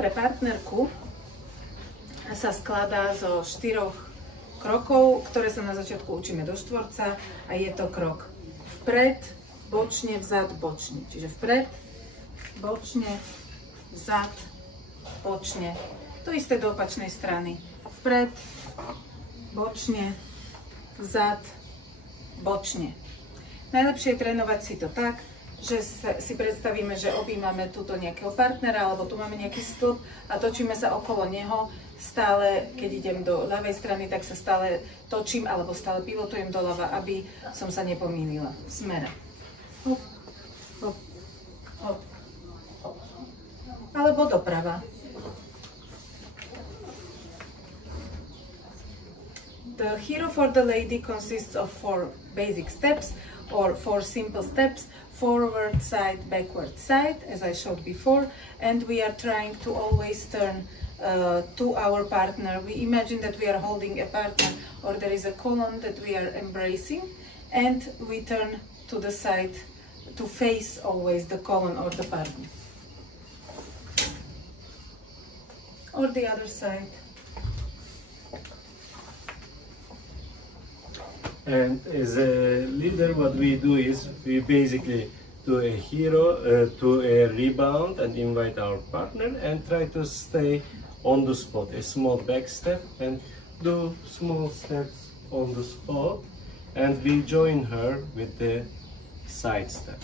pre partnerku sa skladá zo 4 krokov, ktoré sa na začiatku učíme do štvorca a je to krok vpred, bočne, vzad, bočne. Čiže vpred, bočne, vzad, bočne. To isté do opačnej strany. Vpred, bočne, vzad, bočne. Najlepšie je trénovať si to tak, že si predstavíme, že objímame túto nejakého partnera, alebo tu máme nejaký stĺp a točíme sa okolo neho. Stále, keď idem do ľavej strany, tak sa stále točím, alebo stále pivotujem doľava, aby som sa nepomýlila v smere. Hop, hop, hop, hop. Alebo doprava. The hero for the lady consists of 4 basic steps or 4 simple steps: forward, side, backward, side, as I showed before, and we are trying to always turn to our partner. We imagine that we are holding a partner, or there is a column that we are embracing, and we turn to the side to face always the column or the partner. Or the other side. And as a leader, what we do is we basically do a hero to a rebound and invite our partner and try to stay on the spot, a small back step, and do small steps on the spot, and we join her with the side step.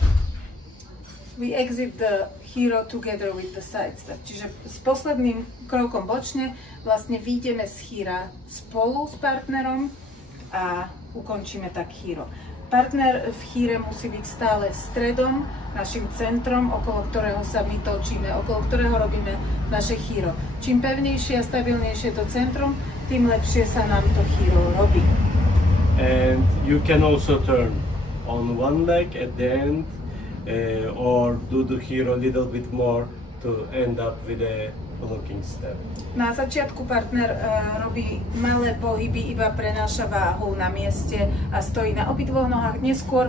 We exit the hero together with the side step. Čiže s posledným krokom bočne vlastne vyjdeme z hýra spolu s partnerom a ukončíme tak hero. Partner v hýre musí byť stále stredom, našim centrom, okolo ktorého sa my točíme, okolo ktorého robíme naše hero. Čím pevnejšie a stabilnejšie to centrum, tým lepšie sa nám to hero robí. And you can also turn on one leg at the end, or do the hero a little bit more to end up with a blocking step. Na začiatku partner robí malé pohyby, iba prenáša váhu na mieste a stojí na obidvoch nohách. Neskôr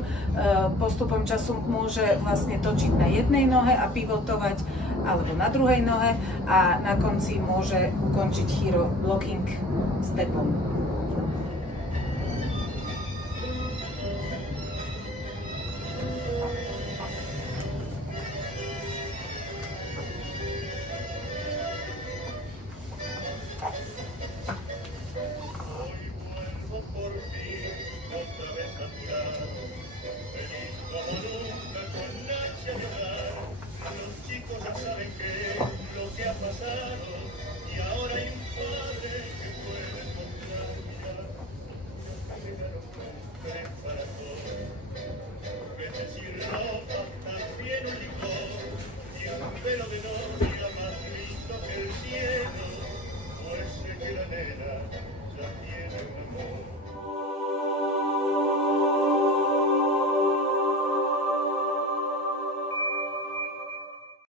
postupom času môže vlastne točiť na jednej nohe a pivotovať, alebo na druhej nohe, a na konci môže ukončiť hero blocking stepom.